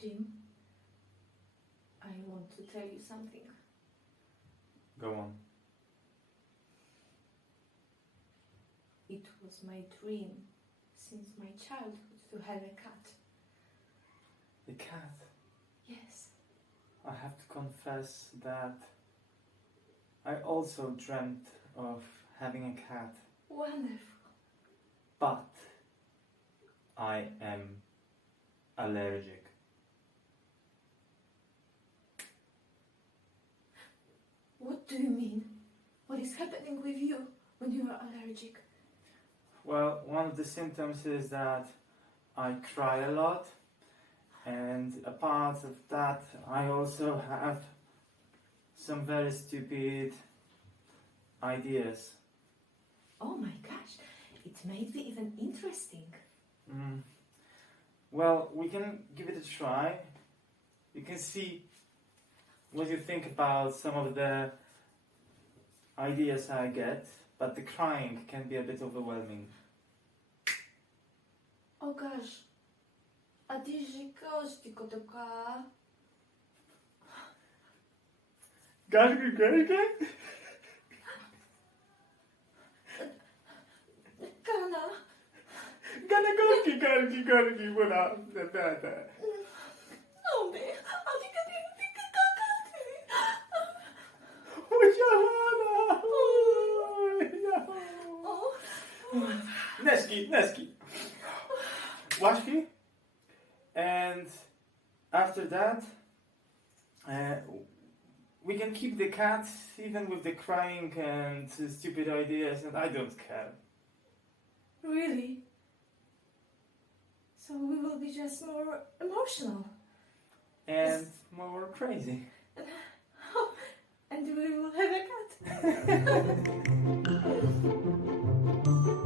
Jim, I want to tell you something. Go on. It was my dream since my childhood to have a cat. A cat. Yes. I have to confess that I also dreamt of having a cat, Wonderful. but I am allergic. What do you mean? What is happening with you when you are allergic? Well, one of the symptoms is that I cry a lot, and apart of that, I also have some very stupid ideas. Oh my gosh, it made me even interesting. Well, we can give it a try. You can see what you think about some of the ideas I get, but the crying can be a bit overwhelming. Oh gosh. A dici costico tocca. Gargi. Kana. Gargi, voilà. No me. Neski. Łaszki. And after that, we can keep the cat even with the crying and stupid ideas, and I don't care. Really? So we will be just more emotional. And more crazy. And we will have a cat.